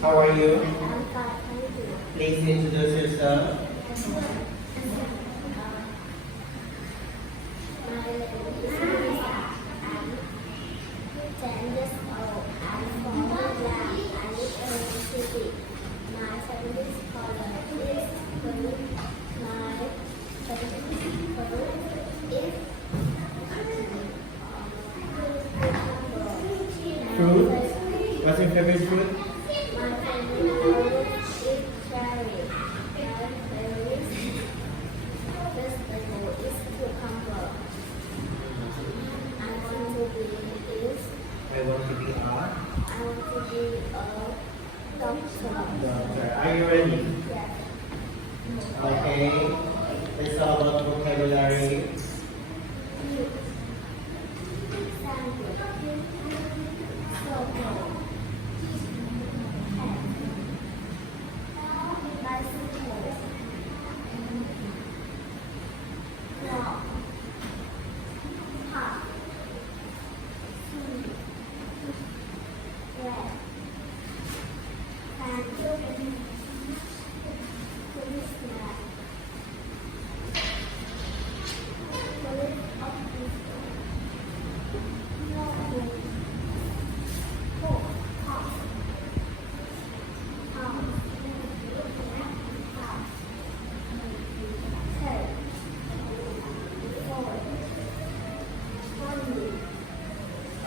How are you? I'm fine, thank you. Please introduce yourself. My name is Lisa. I'm 10 years old. I'm from Vietnam. I live in city. My favorite color is blue. My favorite color is Fruit? What's your favorite fruit? my favorite color is cherry. My favorite vegetable is cucumber. I want to be is I want to be a I want to be a doctor. doctor. Are you ready? Yes. Okay. Let's talk about vocabulary.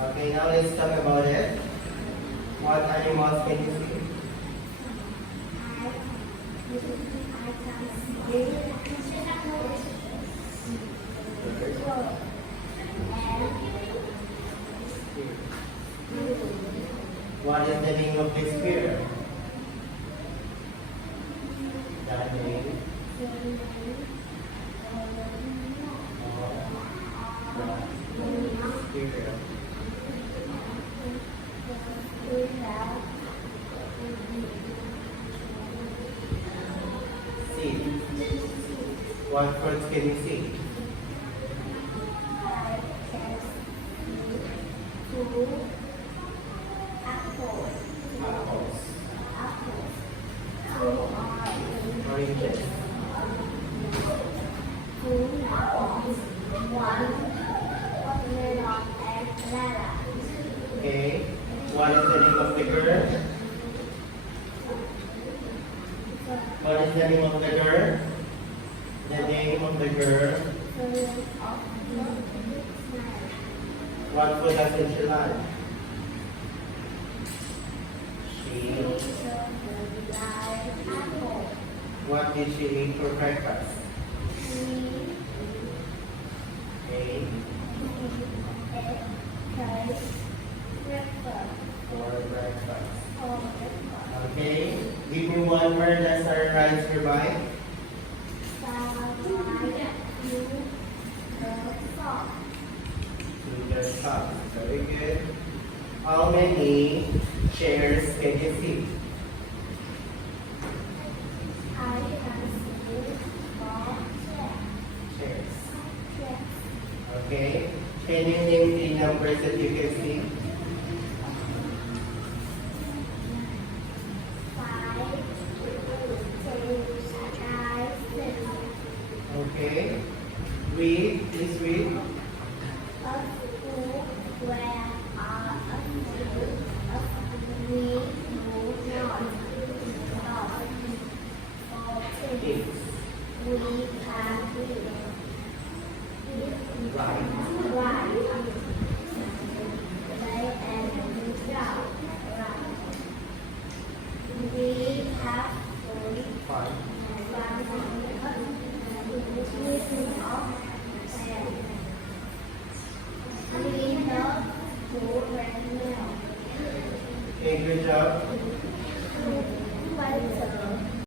Okay, now let's talk about it. What animals can you see? What is the name of this bird? That name of the bird. See. What fruits can you see? Apples. Oranges. Okay. What is the name of the girl? What is the name of the girl? The name of the girl. What food does she like? She. What did she eat for breakfast? Okay. For breakfast. Okay. Give me one word that starts your bike. Sugar socks. Very good. How many chairs can you see? Chairs. Okay. Can you name the numbers that you can see? Okay. Read. Please read. Six. Right. Five. Okay, good job.